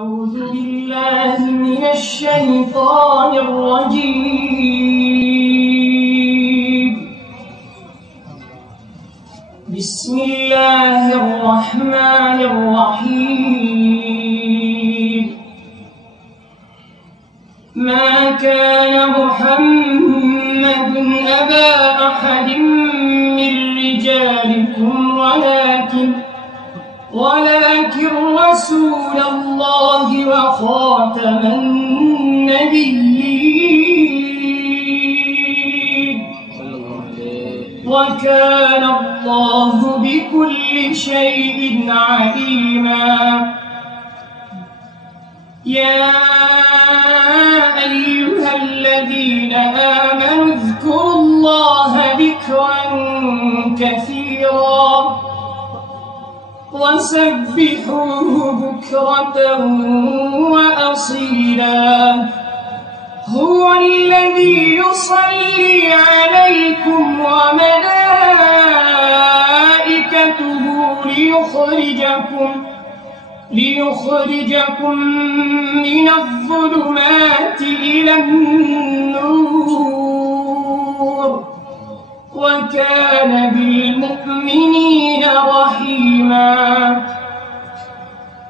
أعوذ بالله من الشيطان الرجيم. بسم الله الرحمن الرحيم. ما كان محمد أبا أحد من رجالكم ولكن رسول الله وخاتم النبيين وكان الله بكل شيء عليما. يا أيها الذين آمنوا اذكروا الله ذكرا كثيرا وسبحوه بكرة وأصيلا. هو الذي يصلي عليكم وملائكته ليخرجكم من الظلمات إلى النور وكان بالمؤمنين رحيما.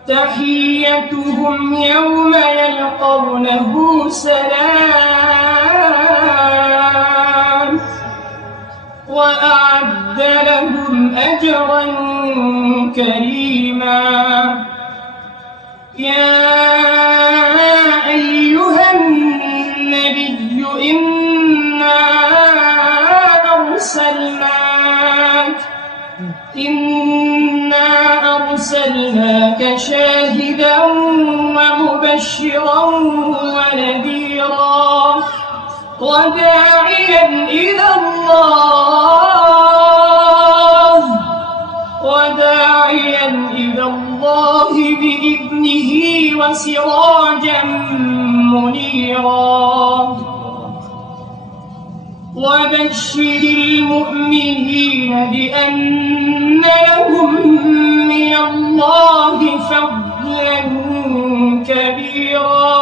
تحيتهم يوم يلقونه سلام وأعد لهم أجرا كريما. يا أيها النبي إنا أرسلناك شاهدا ومبشرا ونذيرا وداعيا إلى الله بإذنه وسراجا منيرا. وبشر المؤمنين بأن لهم من الله فضلا كبيرا.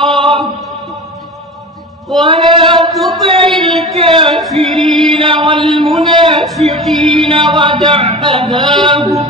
ولا تطع الكافرين والمنافقين ودع أذاهم